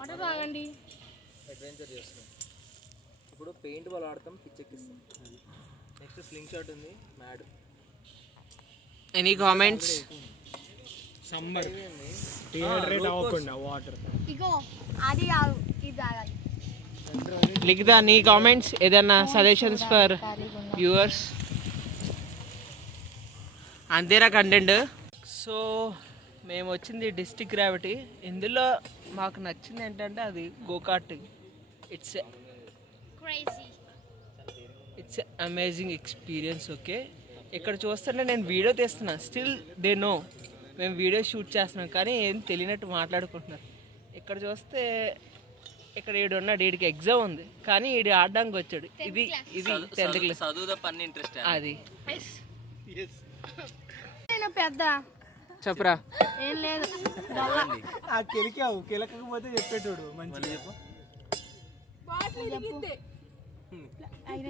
Water తాగండి. Adventure చేస్తాం. ఇప్పుడు పెయింట్ బాల్ ఆడతాం, పిచ్చెక్కిస్తాం. నెక్స్ట్ స్లింగ్ షాట్ ఉంది, mad. Any comments? Summer dehydrate అవ్వకుండా వాటర్. ఇగో అది కాదు, ఇది తాగాలి. లిఖిత నీ కామెంట్స్, ఏదన్నా సజెషన్స్ ఫర్ వ్యూవర్స్? అంతేరా కంటెంట్. సో మేము వచ్చింది డిస్ట్రిక్ట్ గ్రావిటీ. ఇందులో మాకు నచ్చింది ఏంటంటే అది go-karting. It's amazing experience. Okay, ఇక్కడ చూస్తుంటే నేను వీడియో తీస్తున్నా, స్టిల్ దే నో మేము వీడియో షూట్ చేస్తున్నాం, కానీ ఏం తెలియనట్టు మాట్లాడుకుంటున్నారు. ఇక్కడ చూస్తే ఇక్కడ ఈడున్నాడు, వీడికి ఎగ్జామ్ ఉంది కానీ ఈడు ఆడడానికి వచ్చాడు. ఇది 10th క్లాస్ చదువు పని ఇంట్రెస్ట్ అది. పెద్ద చెప్పరా? ఏం లేదు, ఆ కెలికావు, కెలకపోతే చెప్పేటోడు మంచి.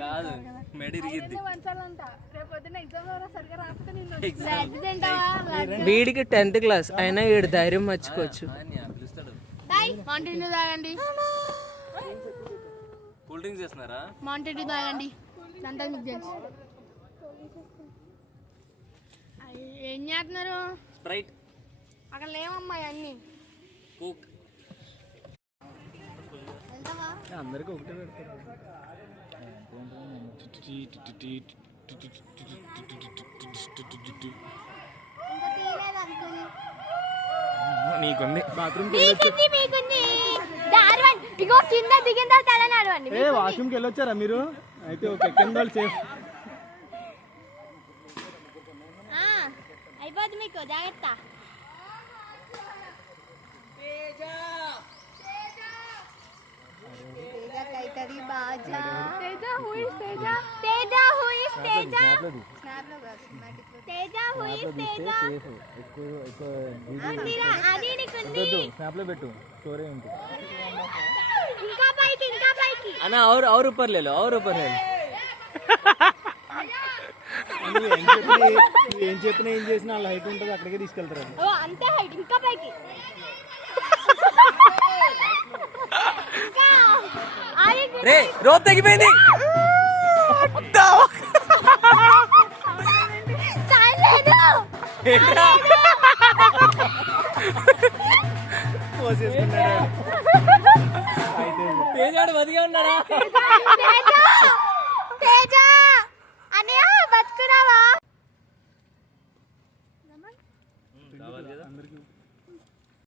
కాదు, మెడ ఇరిగిద్ది. వీడికి 10th క్లాస్ అయినా వీడు ధైర్యం మర్చిపోవచ్చు. మాంటెన్ తాగండి. కూల్ డ్రింక్స్ చేస్తున్నారా? మాంటెన్ తాగండి. అంతా మీకు తెలుసు. ఏం చేస్తున్నారు? స్ప్రైట్. అక్కడ లేవమ్మా అన్ని. కోక్. అందరికీ ఒకటే పెడతారు. నీకుంది బాత్రూమ్ వాష్రూమ్కి వెళ్ళొచ్చారా మీరు? అయితే ఓకే, కింద సేఫ్. అయిపోద్ది మీకు, జాగ్రత్త. అన్న और ऊपर ले लो, और ऊपर ले लो. ఏం చెప్పినా ఏం చేసినా వాళ్ళ హైట్ ఉంటుంది, అక్కడికే తీసుకెళ్తారు. అంతే హైట్, ఇంకా పైకి. రే రోడ్ తగ్గిపోయింది. తేజాడు బతిగా ఉన్నాడా? బతుకున్నావా?